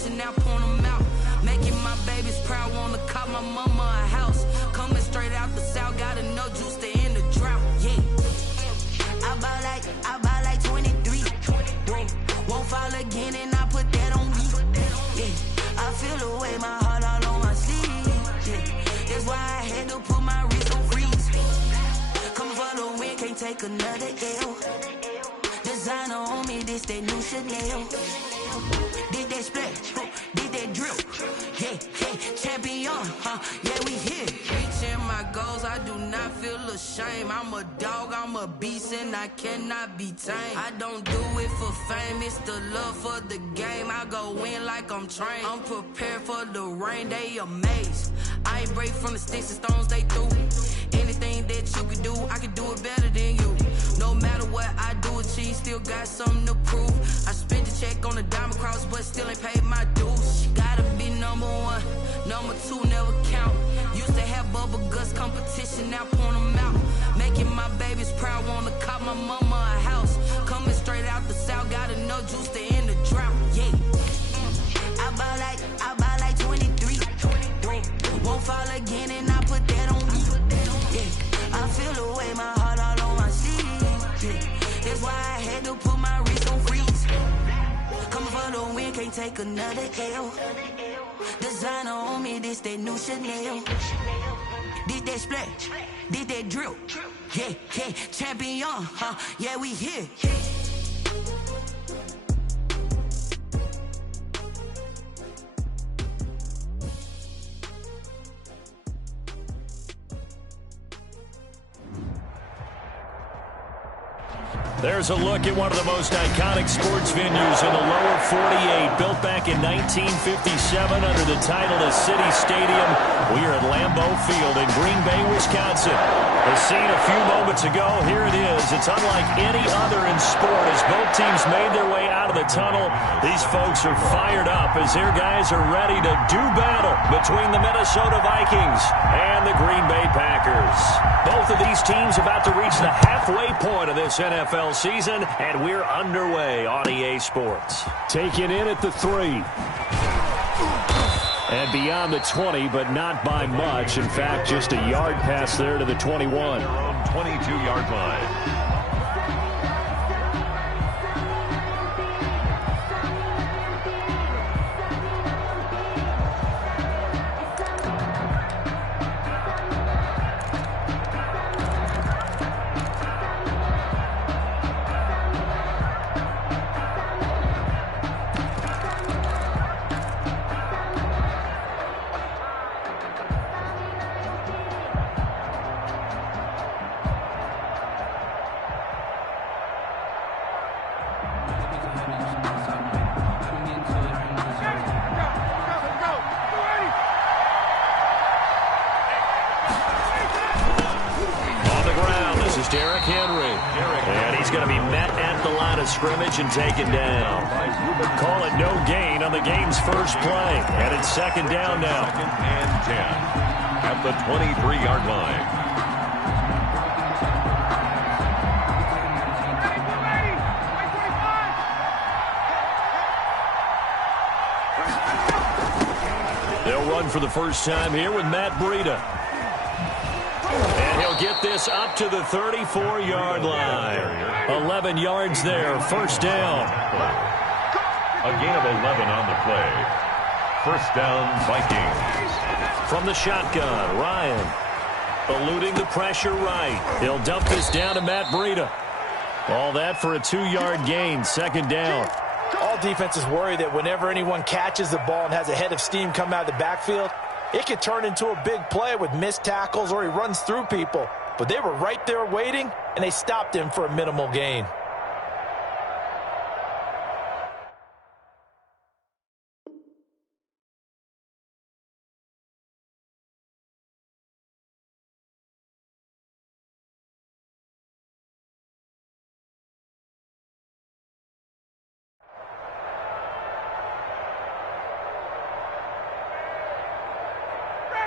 competition, now point them out. Making my babies proud, wanna cop my mama a house. Coming straight out the south, got enough juice to end the drought, yeah. I buy like 23. Won't fall again and I put that on me, yeah. I feel the way, my heart all on my sleeve, yeah. That's why I had to put my wrist on freeze. Coming for the win, can't take another L. Designer on me, this that new Chanel. Did that splash, did that drill, yeah, champion, yeah, we here. Reaching my goals, I do not feel ashamed. I'm a dog, I'm a beast, and I cannot be tamed. I don't do it for fame, it's the love for the game. I go in like I'm trained. I'm prepared for the rain, they amazed. I ain't break from the sticks and stones they threw. Anything that you can do, I can do it better than you. No matter what I do, achieve, still got something to prove. I spent the check on the diamond cross, but still ain't paid my dues. Gotta be number one, number two never count. Used to have bubble guts competition, now point them out. Making my babies proud, wanna cop my mama a house. Coming straight out the south, got enough juice to end the drought, yeah. I buy like 23. Won't fall again and I put that on me, yeah. I feel the way, my heart all on my sleeve, yeah. That's why I had to put my wrist on freeze. Coming for the win, can't take another L. Designer on me, this that new Chanel. Did that splash, did that drill, yeah, champion, yeah, we here. There's a look at one of the most iconic sports venues in the lower 48, built back in 1957 under the title of City Stadium. We are at Lambeau Field in Green Bay, Wisconsin. The scene a few moments ago, here it is. It's unlike any other in sport as both teams made their way out of the tunnel. These folks are fired up as their guys are ready to do battle between the Minnesota Vikings and the Green Bay Packers. Both of these teams about to reach the halfway point of this NFL season, and we're underway on EA Sports. Taken in at the 3. And beyond the 20, but not by much. In fact, just a yard pass there to the 21. 22-yard line. Scrimmage and taken down. Call it no gain on the game's first play. And it's second down now. 2nd and 10 at the 23-yard line. They'll run for the first time here with Matt Breida. And he'll get this up to the 34-yard line. 11 yards there, first down. A gain of 11 on the play. First down, Vikings. From the shotgun, Ryan. Eluding the pressure right. He'll dump this down to Matt Breida. All that for a 2-yard gain, second down. All defenses worry that whenever anyone catches the ball and has a head of steam come out of the backfield, it could turn into a big play with missed tackles or he runs through people. But they were right there waiting, and they stopped him for a minimal gain.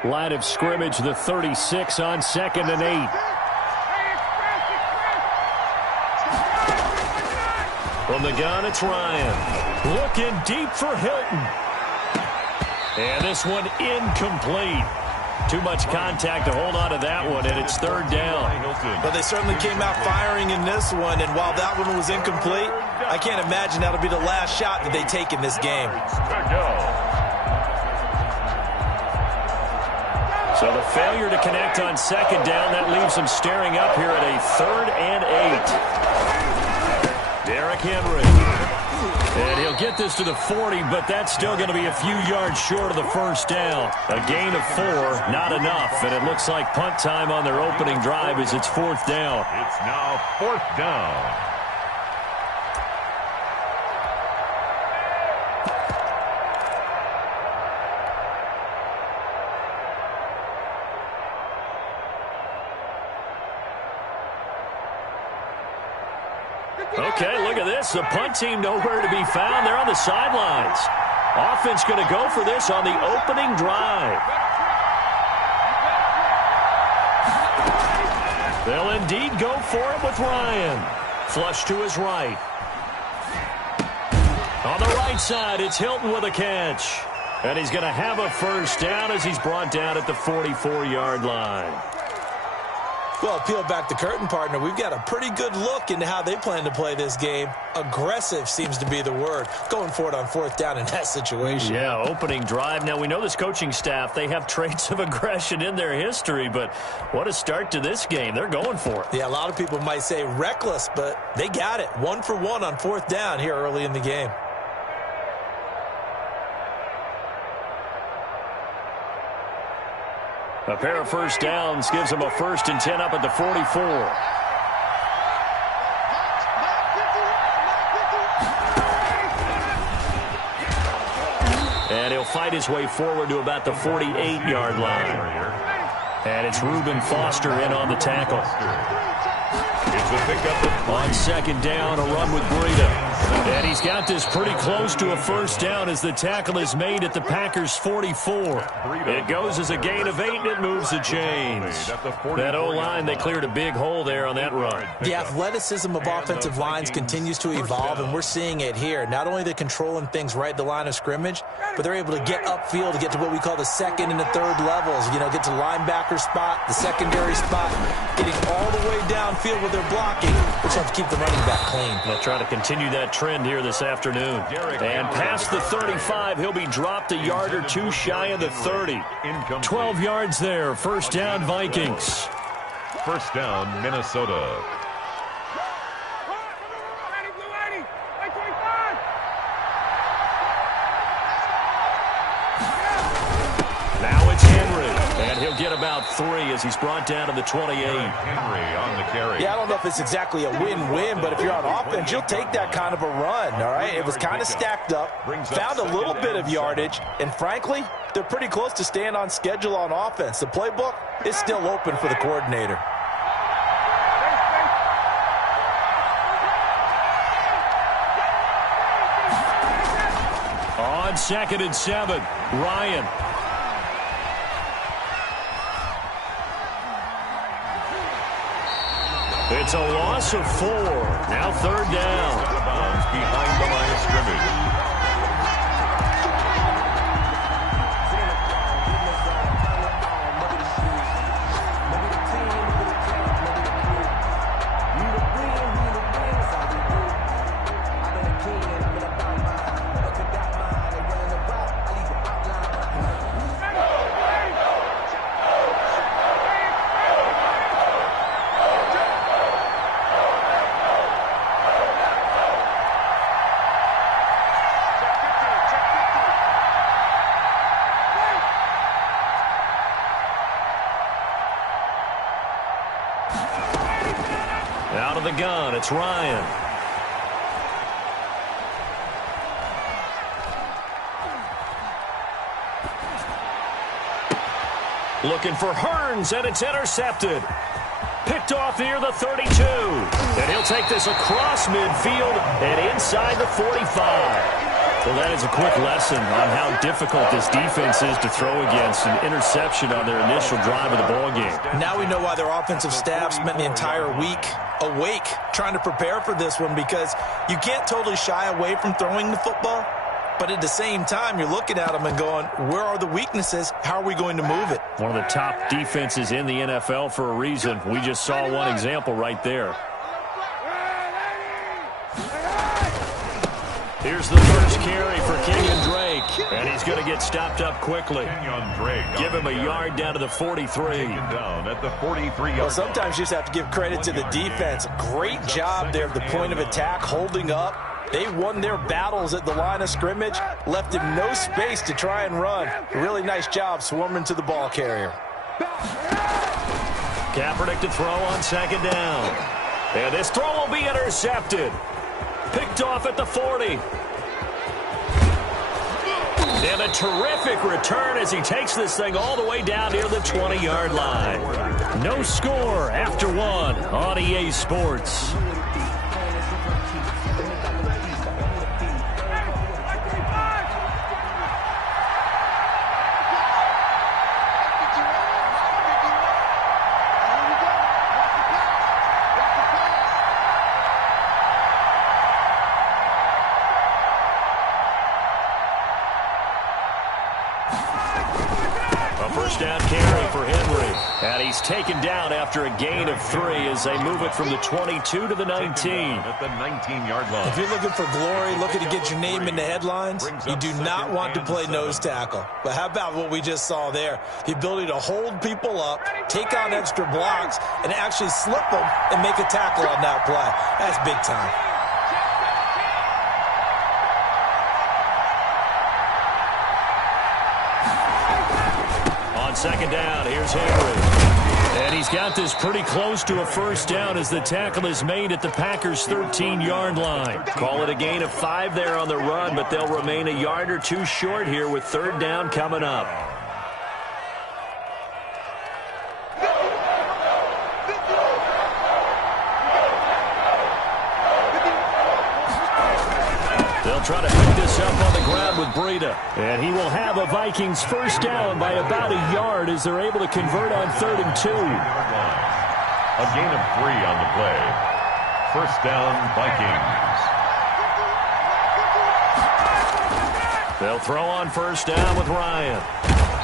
Line of scrimmage, the 36 on 2nd and 8. From the gun, it's Ryan. Looking deep for Hilton. And this one incomplete. Too much contact to hold on to that one, and it's third down. But they certainly came out firing in this one, and while that one was incomplete, I can't imagine that'll be the last shot that they take in this game. So the failure to connect on second down, that leaves them staring up here at a 3rd and 8. Derrick Henry. And he'll get this to the 40, but that's still going to be a few yards short of the first down. A gain of 4, not enough, and it looks like punt time on their opening drive as it's 4th down. It's now 4th down. Okay, look at this. The punt team nowhere to be found. They're on the sidelines. Offense going to go for this on the opening drive. They'll indeed go for it with Ryan. Flush to his right. On the right side, it's Hilton with a catch. And he's going to have a first down as he's brought down at the 44-yard line. Well, peel back the curtain, partner. We've got a pretty good look into how they plan to play this game. Aggressive seems to be the word. Going for it on 4th down in that situation. Yeah, opening drive. Now, we know this coaching staff, they have traits of aggression in their history, but what a start to this game. They're going for it. Yeah, a lot of people might say reckless, but they got it. 1 for 1 on 4th down here early in the game. A pair of first downs gives them a 1st and 10 up at the 44. And he'll fight his way forward to about the 48-yard line. And it's Reuben Foster in on the tackle. It's a pickup on 2nd down, a run with Breida. And he's got this pretty close to a first down as the tackle is made at the Packers' 44. It goes as a gain of 8, and it moves the chains. That O-line, they cleared a big hole there on that run. The athleticism of offensive lines continues to evolve, and we're seeing it here. Not only they're controlling things right at the line of scrimmage, but they're able to get upfield to get to what we call the 2nd and the 3rd levels. You know, get to linebacker spot, the secondary spot, getting all the way downfield with their blocking, which helps keep the running back clean. They'll try to continue that trend here this afternoon. And past the 35, he'll be dropped a yard or 2 shy of the 30. 12 yards there. First down, Vikings. First down, Minnesota. Now it's Henry. And he'll get about 3 as he's brought down to the 28. Henry on the carry. Yeah, I don't know if it's exactly a win-win, but if you're on offense, you'll take that kind of a run, all right? It was kind of stacked up, found a little bit of yardage, and frankly, they're pretty close to staying on schedule on offense. The playbook is still open for the coordinator. On 2nd and 7, Ryan. It's a loss of 4. Now 3rd down. Out of bounds behind the line of scrimmage. Out of the gun, it's Ryan. Looking for Hearns, and it's intercepted. Picked off near the 32. And he'll take this across midfield and inside the 45. Well, that is a quick lesson on how difficult this defense is to throw against. An interception on their initial drive of the ballgame. Now we know why their offensive staff spent the entire week awake trying to prepare for this one, because you can't totally shy away from throwing the football, But at the same time, you're looking at them and going, where are the weaknesses? How are we going to move it? One of the top defenses in the NFL for a reason. We just saw one example right there. Here's the first carry for Kenyon Drake. And he's going to get stopped up quickly. Give him a yard down to the 43. Down at the 43-yard. Well, sometimes you just have to give credit to the defense. Great job there at the point of attack, holding up. They won their battles at the line of scrimmage, left him no space to try and run. Really nice job swarming to the ball carrier. Kaepernick to throw on second down. And this throw will be intercepted. Picked off at the 40. And a terrific return as he takes this thing all the way down near the 20-yard line. No score after one on EA Sports. Down carry for Henry. And he's taken down after a gain of 3 as they move it from the 22 to the 19. At the 19-yard line. If you're looking for glory, looking to get your name in the headlines, you do not want to play nose tackle. But how about what we just saw there? The ability to hold people up, take on extra blocks, and actually slip them and make a tackle on that play. That's big time. Second down, here's Henry. And he's got this pretty close to a first down as the tackle is made at the Packers' 13-yard line. Call it a gain of 5 there on the run, but they'll remain a yard or 2 short here with third down coming up. Try to pick this up on the ground with Breida. And he will have a Vikings first down by about a yard as they're able to convert on 3rd and 2. A gain of 3 on the play. First down, Vikings. They'll throw on first down with Ryan.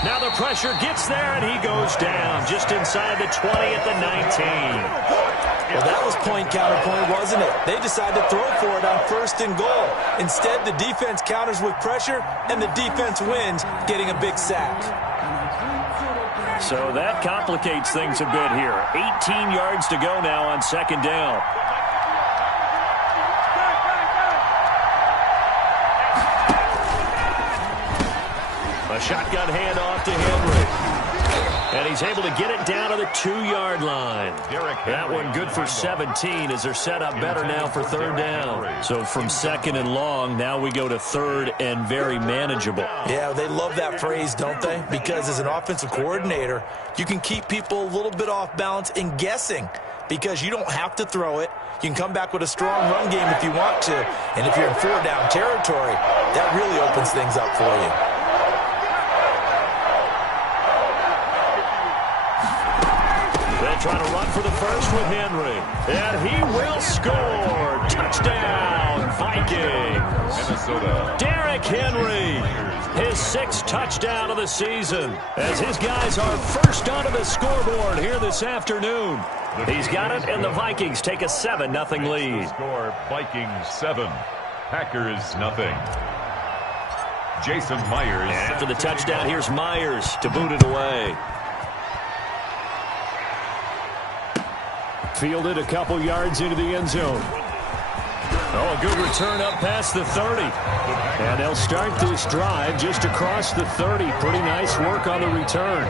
Now the pressure gets there, and he goes down just inside the 20 at the 19. Well, that was point counterpoint, wasn't it? They decided to throw for it on 1st and goal. Instead, the defense counters with pressure, and the defense wins, getting a big sack. So that complicates things a bit here. 18 yards to go now on second down. A shotgun handoff to Henry. And he's able to get it down to the 2-yard line. That one good for 17 as they're set up better now for third down. So from 2nd and long, now we go to 3rd and very manageable. Yeah, they love that phrase, don't they? Because as an offensive coordinator, you can keep people a little bit off balance and guessing because you don't have to throw it. You can come back with a strong run game if you want to. And if you're in 4-down territory, that really opens things up for you. Trying to run for the first with Henry. And he will score. Touchdown, Vikings. Minnesota. Derrick Henry, his 6th touchdown of the season, as his guys are first onto the scoreboard here this afternoon. He's got it, and the Vikings take a 7-0 lead. Score, Vikings 7, Packers 0. Jason Myers. And after the touchdown, here's Myers to boot it away. Fielded a couple yards into the end zone. Oh, a good return up past the 30. And they'll start this drive just across the 30. Pretty nice work on the return.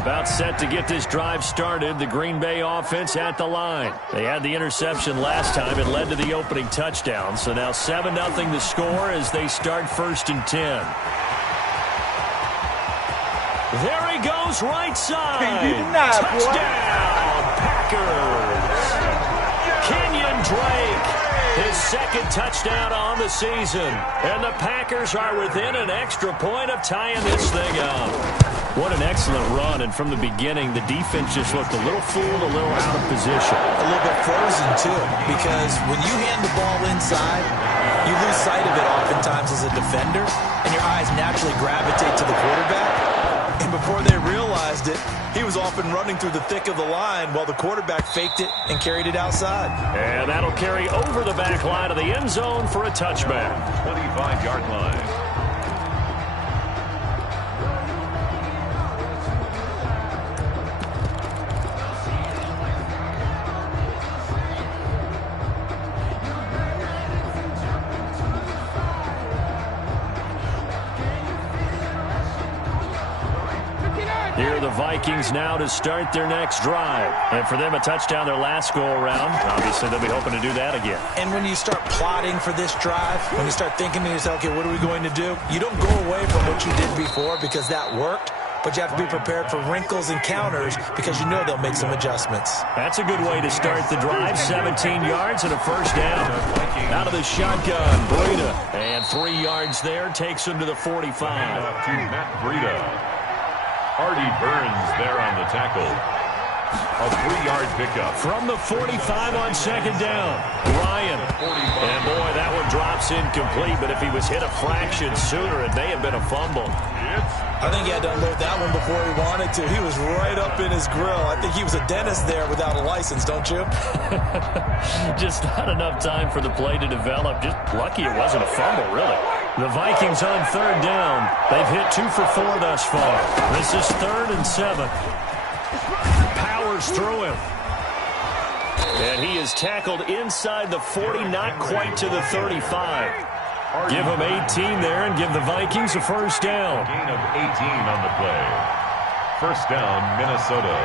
About set to get this drive started. The Green Bay offense at the line. They had the interception last time. It led to the opening touchdown. So now 7-0 the score as they start 1st and 10. There he goes, right side. Touchdown, Packers. Kenyon Drake, his 2nd touchdown on the season. And the Packers are within an extra point of tying this thing up. What an excellent run, and from the beginning, the defense just looked a little fooled, a little out of position. A little bit frozen, too, because when you hand the ball inside, you lose sight of it oftentimes as a defender, and your eyes naturally gravitate to the quarterback. And before they realized it, he was off and running through the thick of the line while the quarterback faked it and carried it outside. And that'll carry over the back line of the end zone for a touchback. 25-yard line. Here are the Vikings now to start their next drive. And for them, a touchdown their last go-around. Obviously, they'll be hoping to do that again. And when you start plotting for this drive, when you start thinking to yourself, okay, what are we going to do? You don't go away from what you did before because that worked, but you have to be prepared for wrinkles and counters because you know they'll make some adjustments. That's a good way to start the drive. 17 yards and a first down. Out of the shotgun, Breida. And 3 yards there takes him to the 45. To Matt Breida. Artie Burns there on the tackle. A 3-yard pickup. From the 45 on second down, Ryan. And boy, that one drops incomplete, but if he was hit a fraction sooner, it may have been a fumble. I think he had to unload that one before he wanted to. He was right up in his grill. I think he was a dentist there without a license, don't you? Just not enough time for the play to develop. Just lucky it wasn't a fumble, really. The Vikings on third down. They've hit 2 for 4 thus far. This is 3rd and 7. Powers through him. And he is tackled inside the 40, not quite to the 35. Give him 18 there and give the Vikings a first down. Gain of 18 on the play. First down, Minnesota.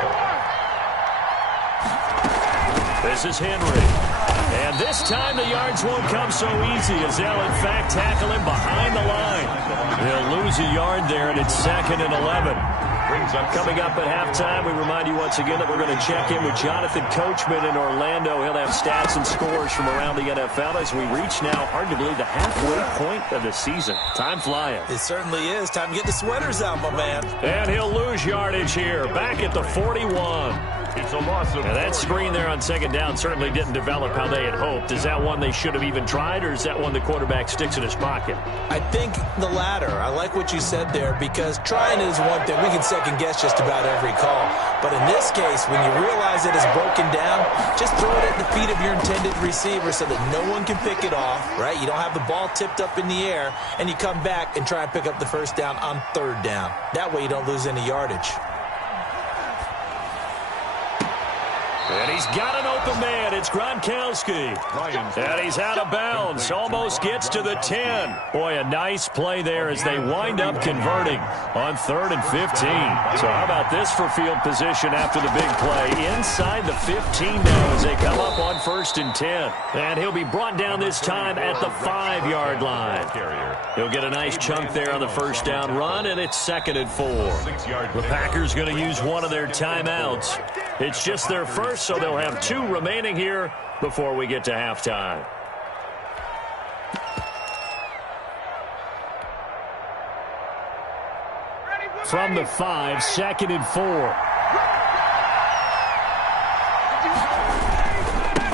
This is Henry. And this time the yards won't come so easy as they'll in fact tackle him behind the line. They'll lose a yard there, and it's 2nd and 11. Coming up at halftime, we remind you once again that we're going to check in with Jonathan Coachman in Orlando. He'll have stats and scores from around the NFL as we reach now, hard to believe, the halfway point of the season. Time flying. It certainly is. Time to get the sweaters out, my man. And he'll lose yardage here, back at the 41. It's a loss of. Now that screen there on second down certainly didn't develop how they had hoped. Is that one they should have even tried, or is that one the quarterback sticks in his pocket? I think the latter. I like what you said there, because trying is one thing. We can second guess just about every call. But in this case, when you realize it is broken down, just throw it at the feet of your intended receiver so that no one can pick it off, right? You don't have the ball tipped up in the air, and you come back and try and pick up the first down on third down. That way you don't lose any yardage. And he's got an open man. It's Gronkowski. And he's out of bounds. Almost gets to the 10. Boy, a nice play there as they wind up converting on 3rd and 15. So how about this for field position after the big play? Inside the 15 now as they come up on 1st and 10. And he'll be brought down this time at the 5-yard line. He'll get a nice chunk there on the first down run, and it's 2nd and 4. The Packers going to use one of their timeouts. It's just their first, so they'll have 2 remaining here before we get to halftime. From the 5, 2nd and 4.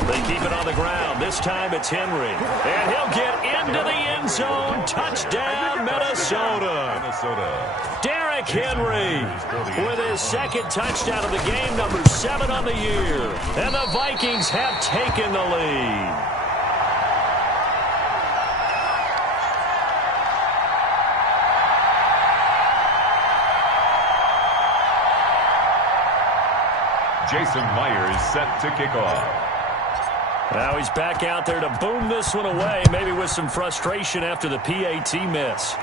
They keep it on the ground. This time it's Henry. And he'll get into the end zone. Touchdown, Minnesota. Derrick Henry with his 2nd touchdown of the game, number 7 on the year. And the Vikings have taken the lead. Jason Myers set to kick off. Now he's back out there to boom this one away, maybe with some frustration after the PAT miss.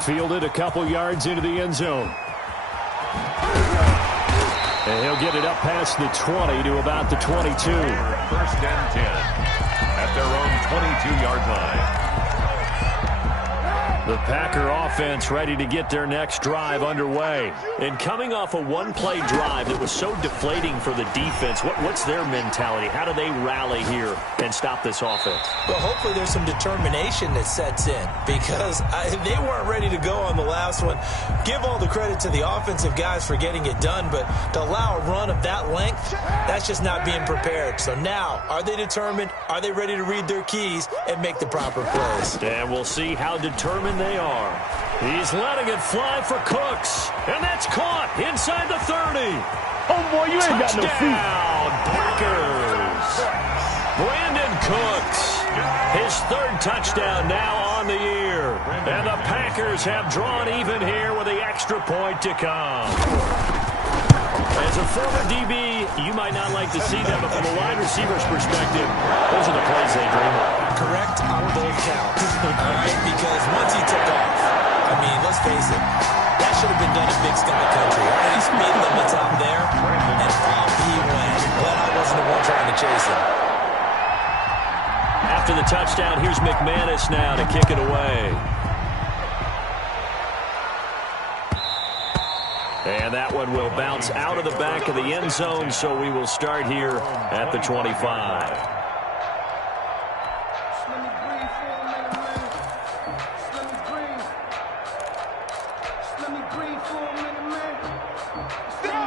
Fielded a couple yards into the end zone. And he'll get it up past the 20 to about the 22. 1st and 10 at their own 22-yard line. The Packer offense ready to get their next drive underway. And coming off a one-play drive that was so deflating for the defense, what's their mentality? How do they rally here and stop this offense? Well, hopefully there's some determination that sets in because they weren't ready to go on the last one. Give all the credit to the offensive guys for getting it done, but to allow a run of that length, that's just not being prepared. So now, are they determined? Are they ready to read their keys and make the proper plays? And we'll see how determined they are. He's letting it fly for Cooks, and that's caught inside the 30. Oh, boy, you ain't got no feet. Touchdown, Packers. Brandon Cooks, his third touchdown now on the year. And the Packers have drawn even here with the extra point to come. As a former DB, you might not like to see that, but from a wide receiver's perspective, those are the plays they dream of. Correct on both counts. All right, because once he took off, I mean, let's face it, that should have been done in Big Sky Country. Already speed limits out there, and off he went. Glad I wasn't the one trying to chase him. After the touchdown, here's McManus now to kick it away. And that one will bounce out of the back of the end zone, so we will start here at the 25.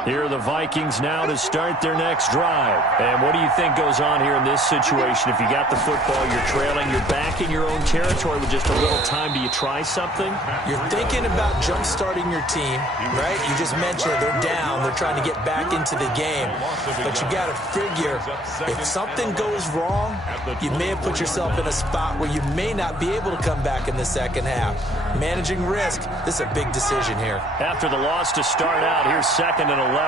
Here are the Vikings now to start their next drive. And what do you think goes on here in this situation? If you got the football, you're trailing, you're back in your own territory with just a little time. Do you try something? You're thinking about jump-starting your team, right? You just mentioned they're down. They're trying to get back into the game. But you got to figure, if something goes wrong, you may have put yourself in a spot where you may not be able to come back in the second half. Managing risk, this is a big decision here. After the loss to start out, here's 2nd and 11.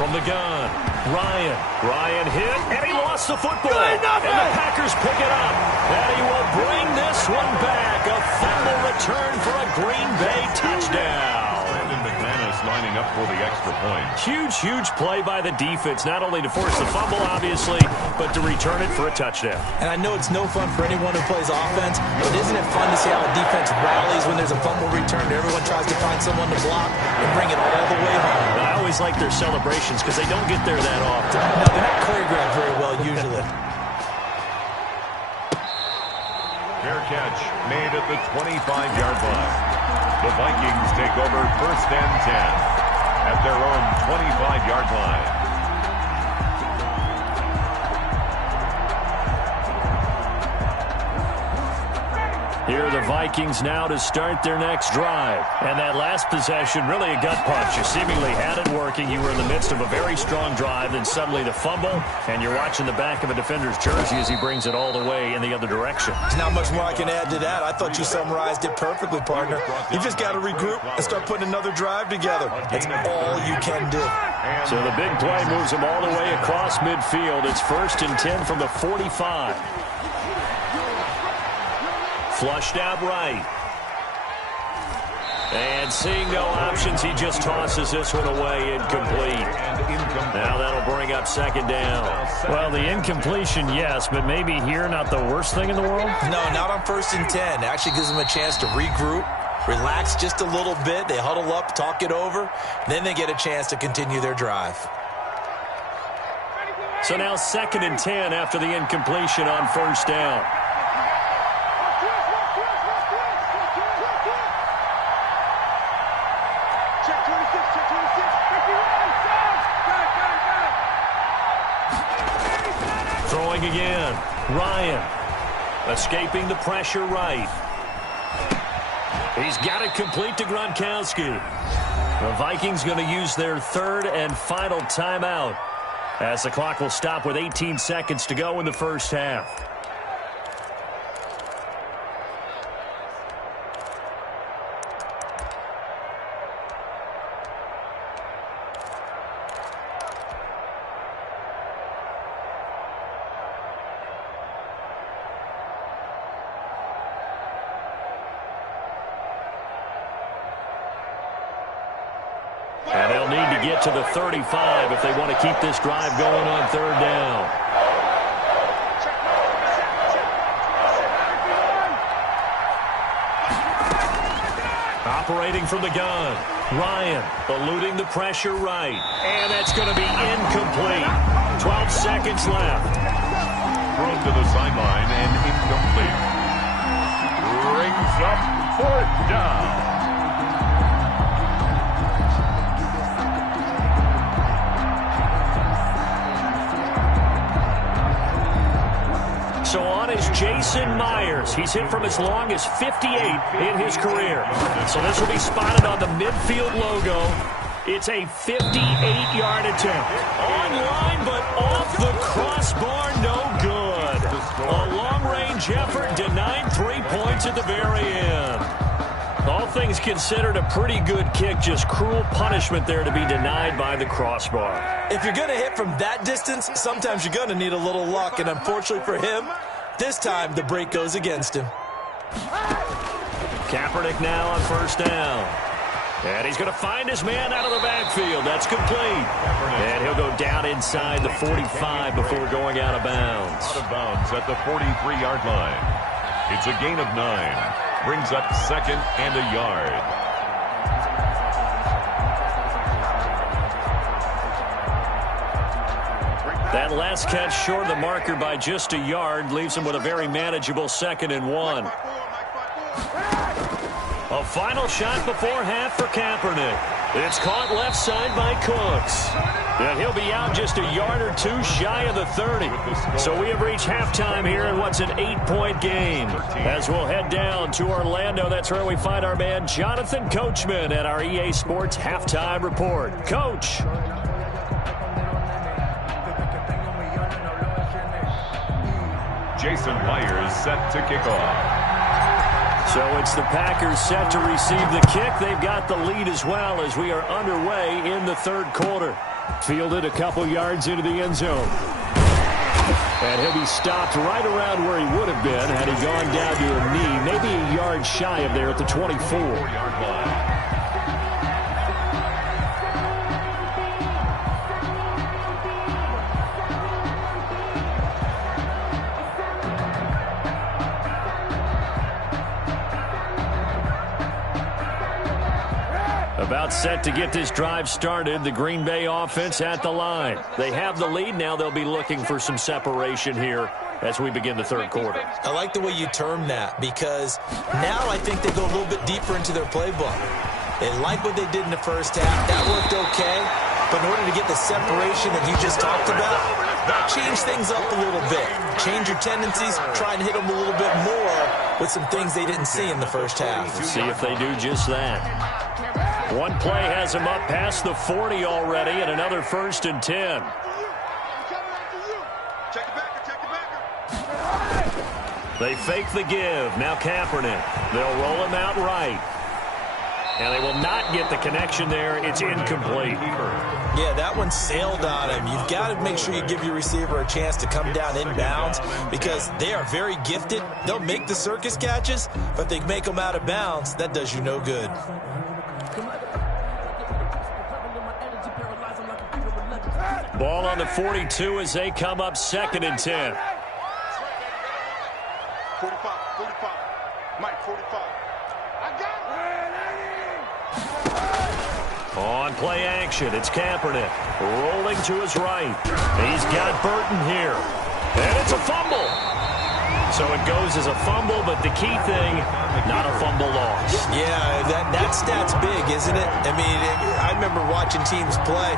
From the gun, Ryan hit, and he lost the football. And the Packers pick it up. And he will bring this one back. A fumble return for a Green Bay touchdown. Brandon McManus lining up for the extra point. Huge play by the defense, not only to force the fumble, obviously, but to return it for a touchdown. And I know it's no fun for anyone who plays offense, but isn't it fun to see how a defense rallies when there's a fumble return? Everyone tries to find someone to block and bring it all the way home. I always like their celebrations because they don't get there that often. No, they're not choreographed very well usually. Fair catch made at the 25-yard line. The Vikings take over 1st and 10 at their own 25-yard line. Here are the Vikings now to start their next drive. And that last possession, really a gut punch. You seemingly had it working. You were in the midst of a very strong drive, then suddenly the fumble, and you're watching the back of a defender's jersey as he brings it all the way in the other direction. There's not much more I can add to that. I thought you summarized it perfectly, partner. You just got to regroup and start putting another drive together. That's all you can do. So the big play moves him all the way across midfield. It's 1st and 10 from the 45. Flushed out right. And seeing no options, he just tosses this one away, incomplete. Now that'll bring up 2nd down. Well, the incompletion, yes, but maybe here not the worst thing in the world? No, not on 1st and 10. It actually gives them a chance to regroup, relax just a little bit. They huddle up, talk it over, then they get a chance to continue their drive. So now 2nd and 10 after the incompletion on 1st down. Throwing again. Ryan. Escaping the pressure right. He's got it complete to Gronkowski. The Vikings going to use their 3rd and final timeout as the clock will stop with 18 seconds to go in the first half. And they'll need to get to the 35 if they want to keep this drive going on 3rd down. separating from the gun. Ryan eluding the pressure right. And that's going to be incomplete. 12 seconds left. Thrown to the sideline and incomplete. Brings up 4th down. So on is Jason Myers. He's hit from as long as 58 in his career. So this will be spotted on the midfield logo. It's a 58-yard attempt. Online, but off the crossbar, no good. A long-range effort denied 3 points at the very end. All things considered, a pretty good kick, just cruel punishment there to be denied by the crossbar. If you're going to hit from that distance, sometimes you're going to need a little luck, and unfortunately for him, this time the break goes against him. Kaepernick now on 1st down. And he's going to find his man out of the backfield. That's complete. And he'll go down inside the 45 before going out of bounds. Out of bounds at the 43-yard line. It's a gain of 9. Brings up 2nd and a yard. That last catch short of the marker by just a yard leaves him with a very manageable 2nd and 1. A final shot before half for Kaepernick. It's caught left side by Cooks. And he'll be out just a yard or two shy of the 30. So we have reached halftime here in what's an 8-point game. As we'll head down to Orlando, that's where we find our man Jonathan Coachman at our EA Sports Halftime Report. Coach. Jason Myers set to kick off. So it's the Packers set to receive the kick. They've got the lead as well as we are underway in the 3rd quarter. Fielded a couple yards into the end zone. And he'll be stopped right around where he would have been had he gone down to a knee, maybe a yard shy of there at the 24-yard line. About set to get this drive started. The Green Bay offense at the line. They have the lead. Now they'll be looking for some separation here as we begin the 3rd quarter. I like the way you term that because now I think they go a little bit deeper into their playbook. They like what they did in the first half. That worked okay. But in order to get the separation that you just talked about, change things up a little bit. Change your tendencies. Try and hit them a little bit more with some things they didn't see in the first half. Let's see if they do just that. One play has him up past the 40 already, and another 1st and 10. They fake the give. Now Kaepernick. They'll roll him out right. And they will not get the connection there. It's incomplete. Yeah, that one sailed on him. You've got to make sure you give your receiver a chance to come down inbounds because they are very gifted. They'll make the circus catches, but they make them out of bounds. That does you no good. Ball on the 42 as they come up 2nd and 10. 45, Mike, 45. I got it. On play action, it's Kaepernick rolling to his right. He's got Burton here. And it's a fumble. So it goes as a fumble, but the key thing, not a fumble loss. Yeah, that stat's big, isn't it? I mean, I remember watching teams play.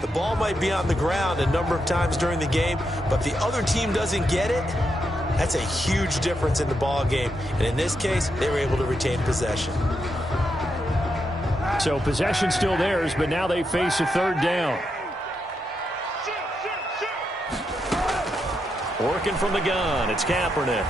The ball might be on the ground a number of times during the game, but if the other team doesn't get it, that's a huge difference in the ball game. And in this case, they were able to retain possession. So possession still theirs, but now they face a third down. Working from the gun, it's Kaepernick.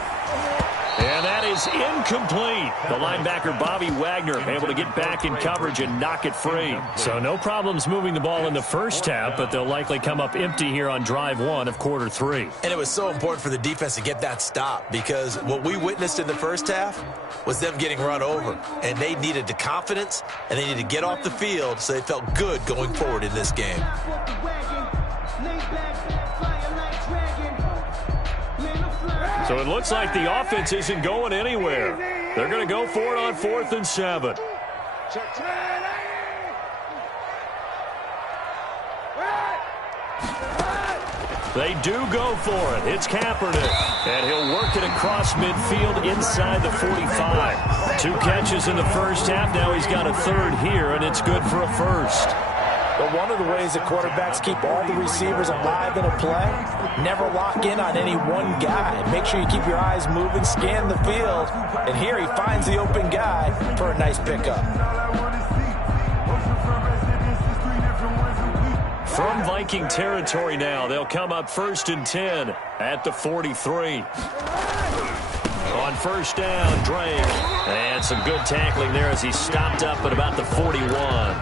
And that is incomplete. The linebacker, Bobby Wagner, able to get back in coverage and knock it free. So no problems moving the ball in the first half, but they'll likely come up empty here on drive one of quarter three. And it was so important for the defense to get that stop, because what we witnessed in the first half was them getting run over. And they needed the confidence, and they needed to get off the field so they felt good going forward in this game. So it looks like the offense isn't going anywhere. They're going to go for it on 4th and 7. They do go for it. It's Kaepernick. And he'll work it across midfield inside the 45. 2 catches in the first half. Now he's got a third here, and it's good for a first. But one of the ways that quarterbacks keep all the receivers alive in a play, never lock in on any one guy. Make sure you keep your eyes moving, scan the field, and here he finds the open guy for a nice pickup. From Viking territory now, they'll come up 1st and 10 at the 43. On first down, Drake. And some good tackling there as he stopped up at about the 41.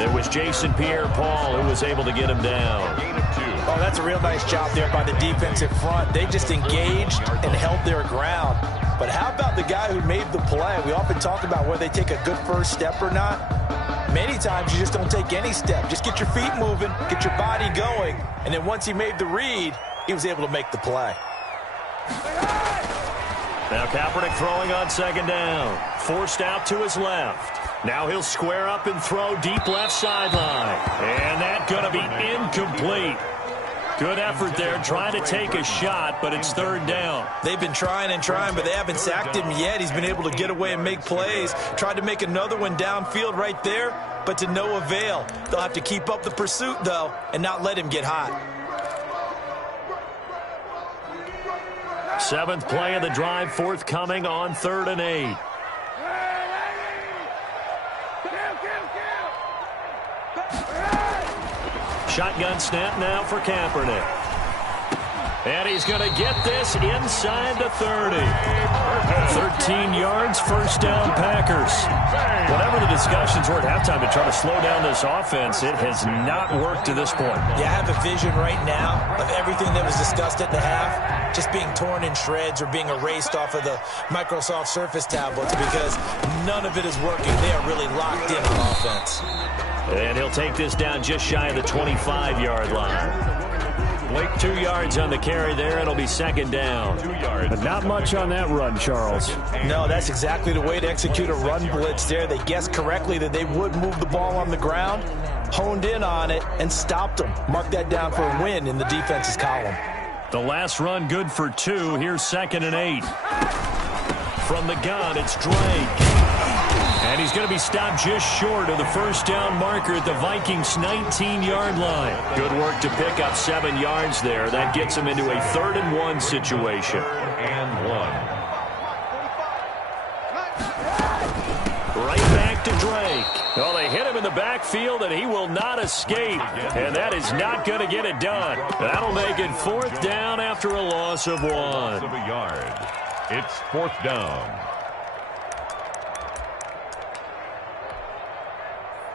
It was Jason Pierre-Paul who was able to get him down. Oh, that's a real nice job there by the defensive front. They just engaged and held their ground. But how about the guy who made the play? We often talk about whether they take a good first step or not. Many times you just don't take any step. Just get your feet moving, get your body going, and then once he made the read, he was able to make the play. Now Kaepernick throwing on 2nd down. Forced out to his left. Now he'll square up and throw deep left sideline. And that's going to be incomplete. Good effort there, trying to take a shot, but it's 3rd down. They've been trying and trying, but they haven't sacked him yet. He's been able to get away and make plays. Tried to make another one downfield right there, but to no avail. They'll have to keep up the pursuit, though, and not let him get hot. 7th play of the drive, forthcoming on 3rd and 8. Shotgun snap now for Kaepernick. And he's going to get this inside the 30. 13 yards, first down Packers. Whatever the discussions were at halftime to try to slow down this offense, it has not worked to this point. Yeah, I have a vision right now of everything that was discussed at the half just being torn in shreds or being erased off of the Microsoft Surface tablets, because none of it is working. They are really locked in on offense. And he'll take this down just shy of the 25-yard line. Blake 2 yards on the carry there. It'll be 2nd down. 2 yards. But not much on that run, Charles. No, that's exactly the way to execute a run blitz there. They guessed correctly that they would move the ball on the ground, honed in on it, and stopped them. Mark that down for a win in the defense's column. The last run good for 2. Here's 2nd and 8. From the gun, it's Drake. And he's going to be stopped just short of the first down marker at the Vikings' 19-yard line. Good work to pick up 7 yards there. That gets him into a 3rd and 1 situation. And 1. Right back to Drake. Well, they hit him in the backfield, and he will not escape. And that is not going to get it done. That'll make it 4th down after a loss of 1. Of a yard. It's 4th down.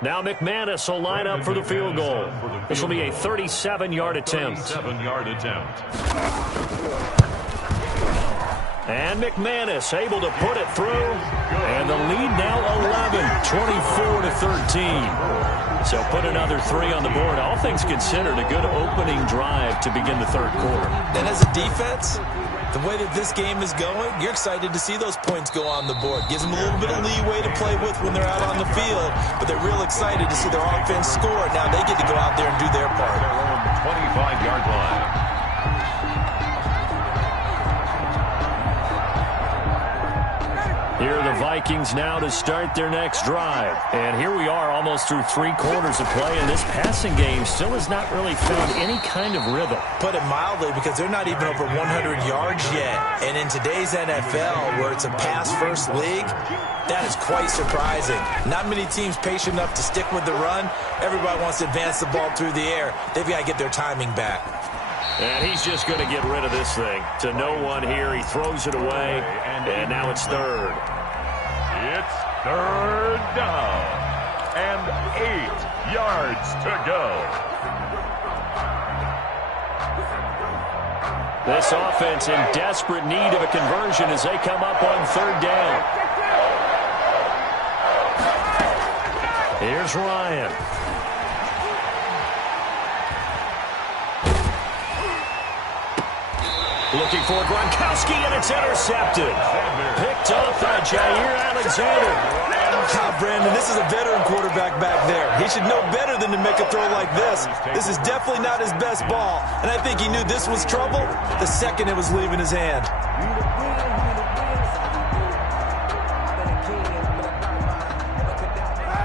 Now McManus will line up for the field goal. This will be a 37-yard attempt. 37-yard attempt. And McManus able to put it through. And the lead now 11, 24-13. So put another 3 on the board. All things considered, a good opening drive to begin the 3rd quarter. And as a defense, the way that this game is going, you're excited to see those points go on the board. Gives them a little bit of leeway to play with when they're out on the field, but they're real excited to see their offense score. Now they get to go out there and do their part. Their own 25-yard line. Here are the the Vikings now to start their next drive. And here we are almost through 3 quarters of play, and this passing game still has not really found any kind of rhythm. Put it mildly, because they're not even over 100 yards yet. And in today's NFL, where it's a pass-first league, that is quite surprising. Not many teams patient enough to stick with the run. Everybody wants to advance the ball through the air. They've got to get their timing back. And he's just going to get rid of this thing. To no one here. He throws it away, and now it's third. It's third down and 8 yards to go. This offense in desperate need of a conversion as they come up on third down. Here's Ryan. Looking for Gronkowski, and it's intercepted. Picked up by Jair Alexander. God, Brandon, this is a veteran quarterback back there. He should know better than to make a throw like this. This is definitely not his best ball, and I think he knew this was trouble the second it was leaving his hand.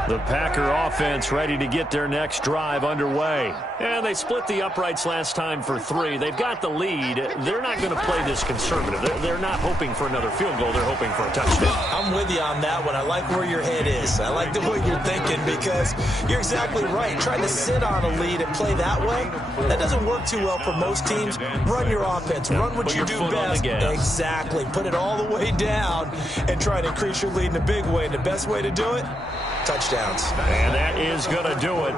The Packer offense ready to get their next drive underway. And they split the uprights last time for 3. They've got the lead. They're not going to play this conservative. They're not hoping for another field goal. They're hoping for a touchdown. I'm with you on that one. I like where your head is. I like the way you're thinking, because you're exactly right. Trying to sit on a lead and play that way, that doesn't work too well for most teams. Run your offense. Run what you do best. Exactly. Put it all the way down and try to increase your lead in a big way. And the best way to do it, touchdowns. And that is going to do it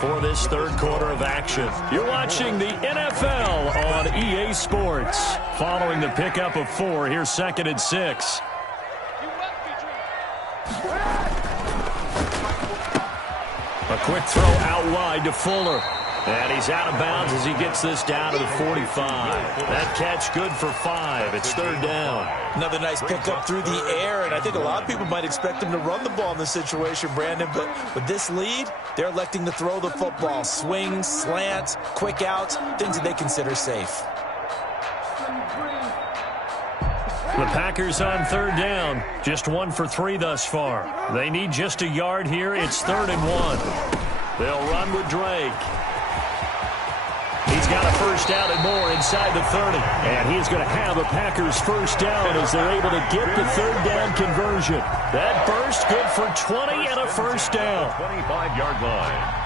for this third quarter of action. You're watching the NFL on EA Sports. Following the pickup of 4, here's 2nd and 6. A quick throw out wide to Fuller. And he's out of bounds as he gets this down to the 45. That catch good for 5. It's third down. Another nice pickup through the air, and I think a lot of people might expect him to run the ball in this situation, Brandon, but with this lead, they're electing to throw the football. Swings, slants, quick outs, things that they consider safe. The Packers on third down. Just 1 for 3 thus far. They need just a yard here. It's 3rd and 1. They'll run with Drake. He's got a first down and more inside the 30. And he's going to have a Packers first down as they're able to get the third down conversion. That burst good for 20 and a first down. 25-yard line.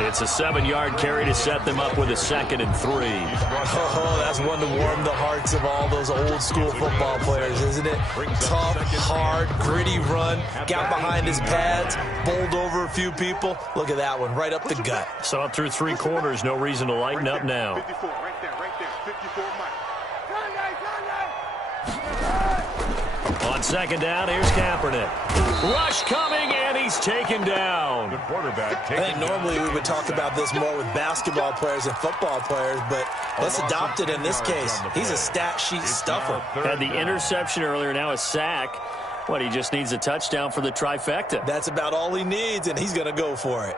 It's a 7-yard carry to set them up with a 2nd and 3. Oh, that's one to warm the hearts of all those old-school football players, isn't it? Tough, hard, gritty run. Got behind his pads, bowled over a few people. Look at that one, right up the gut. So up through 3 quarters, no reason to lighten up now. 54, right there, 54, Mike. On 2nd down, here's Kaepernick. Rush coming, and he's taken down. The quarterback. I think normally we would talk about this more with basketball players and football players, but let's adopt it in this case. He's a stat sheet stuffer. Had the interception earlier, now a sack. What, he just needs a touchdown for the trifecta. That's about all he needs, and he's going to go for it.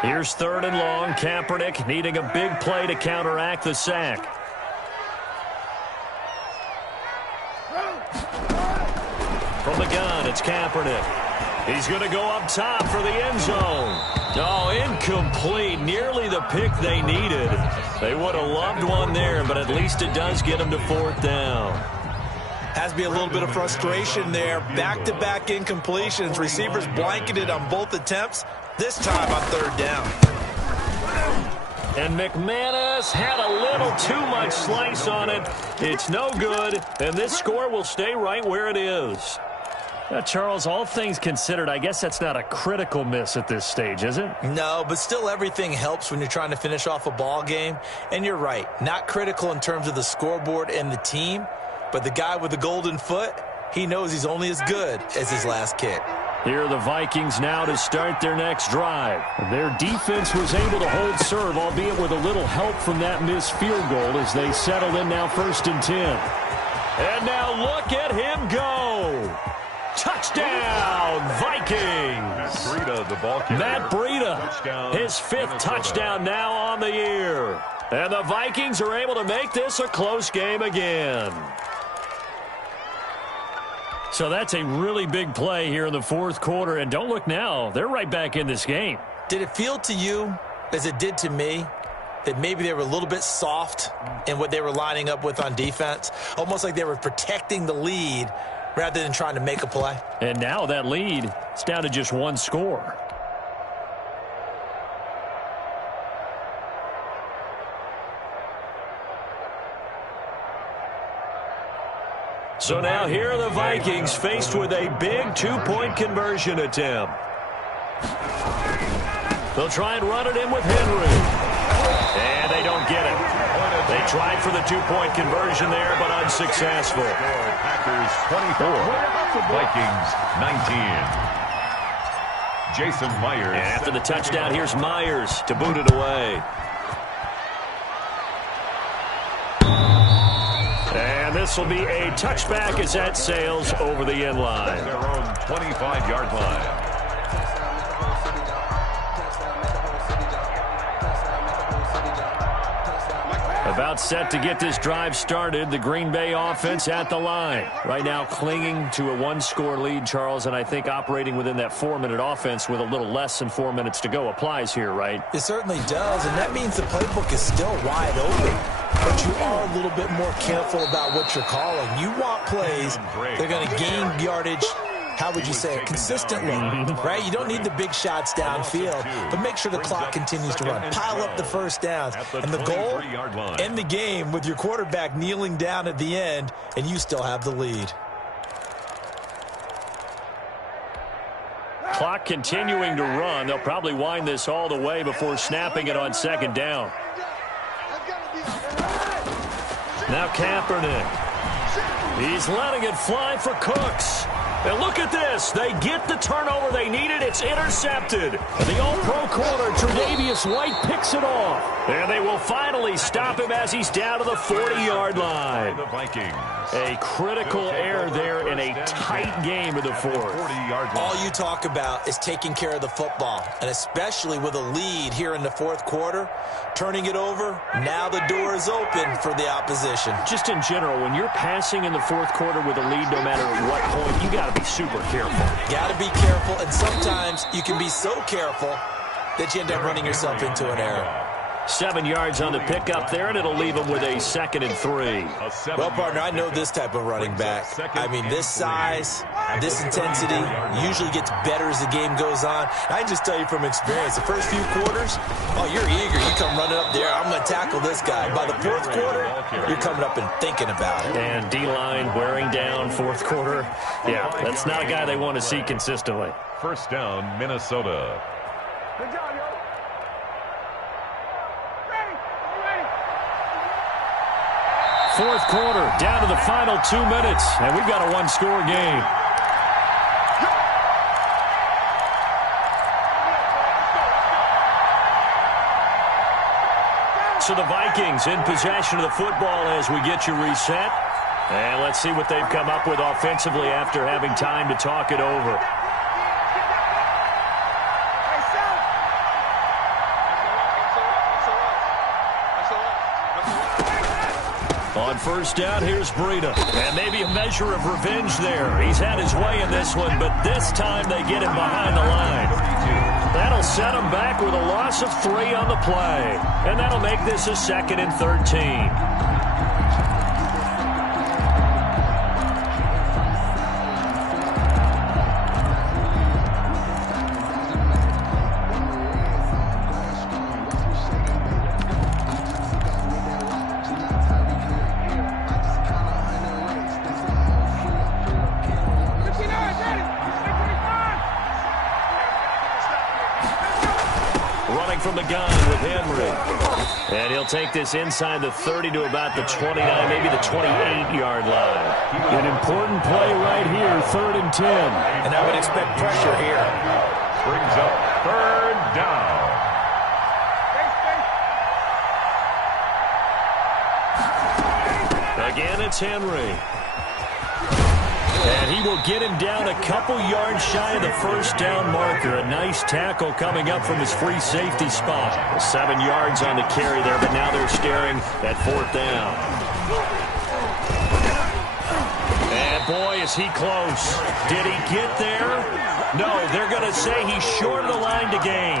Here's 3rd and long. Kaepernick needing a big play to counteract the sack. From the gun, it's Kaepernick. He's going to go up top for the end zone. Oh, incomplete. Nearly the pick they needed. They would have loved one there, but at least it does get them to 4th down. Has to be a little bit of frustration there. Back-to-back incompletions. Receivers blanketed on both attempts. This time on 3rd down. And McManus had a little too much slice on it. It's no good, and this score will stay right where it is. Charles, all things considered, I guess that's not a critical miss at this stage, is it? No, but still everything helps when you're trying to finish off a ball game. And you're right, not critical in terms of the scoreboard and the team, but the guy with the golden foot, he knows he's only as good as his last kick. Here are the Vikings now to start their next drive. Their defense was able to hold serve, albeit with a little help from that missed field goal as they settled in now 1st and 10. And now look at him go. Touchdown, Vikings! Matt Breida, his 5th touchdown now on the year. And the Vikings are able to make this a close game again. So that's a really big play here in the 4th quarter. And don't look now, they're right back in this game. Did it feel to you, as it did to me, that maybe they were a little bit soft in what they were lining up with on defense? Almost like they were protecting the lead rather than trying to make a play. And now that lead is down to just 1 score. So now here are the Vikings faced with a big 2-point conversion attempt. They'll try and run it in with Henry. And they don't get it. They tried for the 2-point conversion there, but unsuccessful. Packers 24, Vikings 19. Jason Myers. And after the touchdown, here's Myers to boot it away. And this will be a touchback as that sails over the end line. Their own 25-yard line. About set to get this drive started. The Green Bay offense at the line. Right now clinging to a 1-score lead, Charles, and I think operating within that 4-minute offense with a little less than 4 minutes to go applies here, right? It certainly does, and that means the playbook is still wide open. But you are a little bit more careful about what you're calling. You want plays that are going to gain yardage, how would you say it, consistently, right? You don't need the big shots downfield, but make sure the clock continues to run. Pile up the first downs. And the goal, end the game with your quarterback kneeling down at the end, and you still have the lead. Clock continuing to run. They'll probably wind this all the way before snapping it on 2nd down. Now Kaepernick. He's letting it fly for Cooks. And look at this. They get the turnover they needed. It's intercepted. And the all-pro corner, Tre'Davious White, picks it off. And they will finally stop him as he's down to the 40-yard line. The Vikings. A critical error there in a tight game in the 4th. All you talk about is taking care of the football, and especially with a lead here in the 4th quarter, turning it over, now the door is open for the opposition. Just in general, when you're passing in the 4th quarter with a lead, no matter at what point, you got to be super careful. Got to be careful, and sometimes you can be so careful that you end up running yourself into an error. 7 yards on the pickup there, and it'll leave them with a 2nd and 3. Well, partner, I know this type of running back. I mean, this size, this intensity usually gets better as the game goes on. I can just tell you from experience, the first few quarters, oh, you're eager. You come running up there, I'm going to tackle this guy. By the 4th quarter, you're coming up and thinking about it. And D-line wearing down 4th quarter. Yeah, that's not a guy they want to see consistently. 1st down, Minnesota. Good job, yo. 4th quarter, down to the final 2 minutes, and we've got a 1-score game. So the Vikings in possession of the football as we get you reset. And let's see what they've come up with offensively after having time to talk it over. On 1st down, here's Breida. And maybe a measure of revenge there. He's had his way in this one, but this time they get him behind the line. That'll set him back with a loss of 3 on the play. And that'll make this a 2nd and 13. going from the gun with Henry. And he'll take this inside the 30 to about the 29, maybe the 28-yard line. An important play right here, 3rd and 10. And I would expect pressure here. Brings up 3rd down. Again, it's Henry. And he will get him down a couple yards shy of the first down marker. A nice tackle coming up from his free safety spot. 7 yards on the carry there, but now they're staring at 4th down. And boy, is he close. Did he get there? No, they're going to say he's short of the line to gain.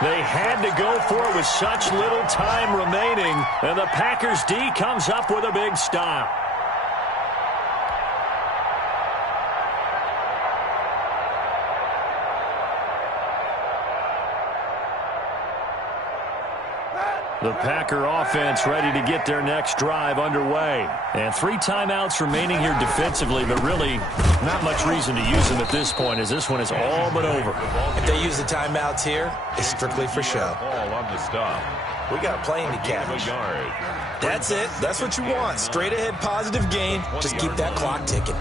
They had to go for it with such little time remaining, and the Packers D comes up with a big stop. The Packer offense ready to get their next drive underway. And 3 timeouts remaining here defensively, but really not much reason to use them at this point, as this one is all but over. If they use the timeouts here, it's strictly for show. Ball on the stop. We got a plane to catch. That's it. That's what you want. Straight ahead positive gain. Just keep that clock ticking.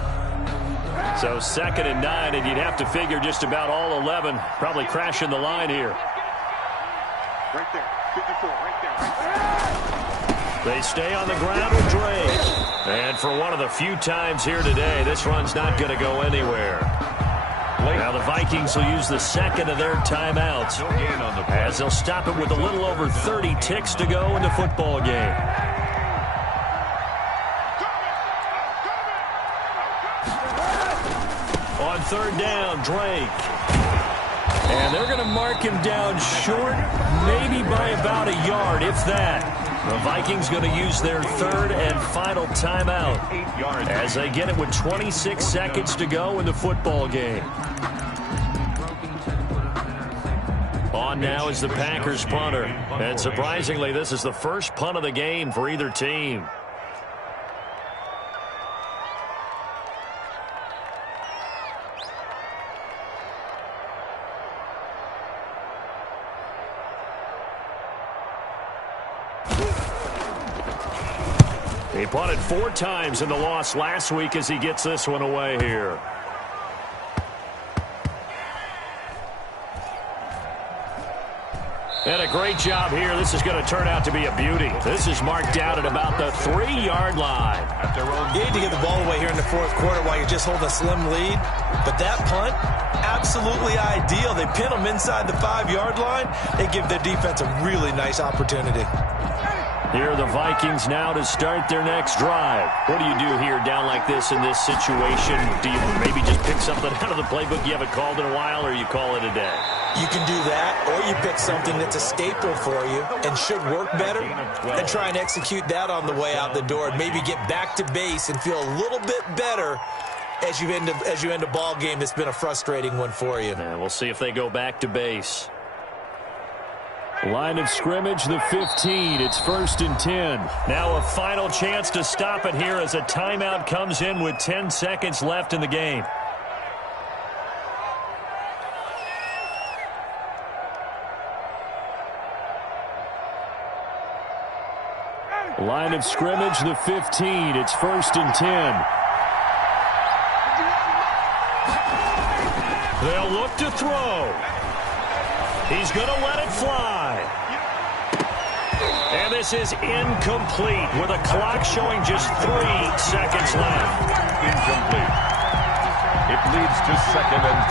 So 2nd and 9, and you'd have to figure just about all 11 probably crashing the line here. Right there. 54, right there, right there. They stay on the ground with Drake. And for one of the few times here today, this run's not going to go anywhere. Now the Vikings will use the 2nd of their timeouts, as they'll stop it with a little over 30 ticks to go in the football game. On 3rd down, Drake. And they're going to mark him down short, maybe by about a yard, if that. The Vikings going to use their 3rd and final timeout as they get it with 26 seconds to go in the football game. On now is the Packers punter. And surprisingly, this is the first punt of the game for either team. He punted 4 times in the loss last week as he gets this one away here. And a great job here. This is going to turn out to be a beauty. This is marked out at about the 3-yard line. You need to get the ball away here in the 4th quarter while you're just holding a slim lead. But that punt, absolutely ideal. They pin them inside the 5-yard line. They give their defense a really nice opportunity. Here are the Vikings now to start their next drive. What do you do here down like this in this situation? Do you maybe just pick something out of the playbook you haven't called in a while, or you call it a day? You can do that, or you pick something that's a staple for you and should work better, and try and execute that on the way out the door, and maybe get back to base and feel a little bit better as you end a ball game that's been a frustrating one for you. And we'll see if they go back to base. Line of scrimmage, the 15. It's 1st and 10. Now a final chance to stop it here as a timeout comes in with 10 seconds left in the game. Line of scrimmage, the 15. It's 1st and 10. They'll look to throw. He's going to let it fly. And this is incomplete with a clock showing just 3 seconds left. Incomplete. It leads to 2nd and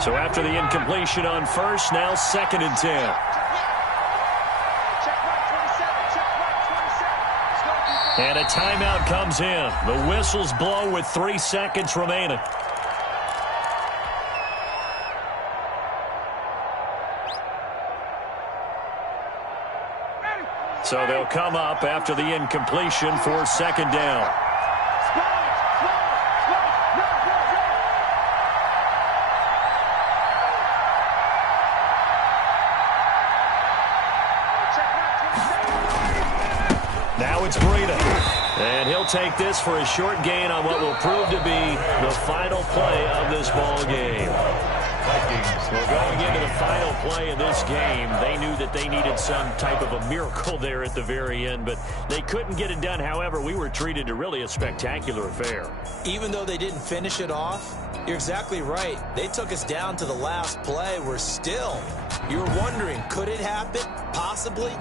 10. So after the incompletion on 1st, now 2nd and 10. And a timeout comes in. The whistles blow with 3 seconds remaining. So they'll come up after the incompletion for 2nd down. Now it's Breida. And he'll take this for a short gain on what will prove to be the final play of this ball game. Well, going into the final play of this game, they knew that they needed some type of a miracle there at the very end, but they couldn't get it done. However, we were treated to really a spectacular affair. Even though they didn't finish it off, you're exactly right. They took us down to the last play. We're still, you're wondering, could it happen? Possibly.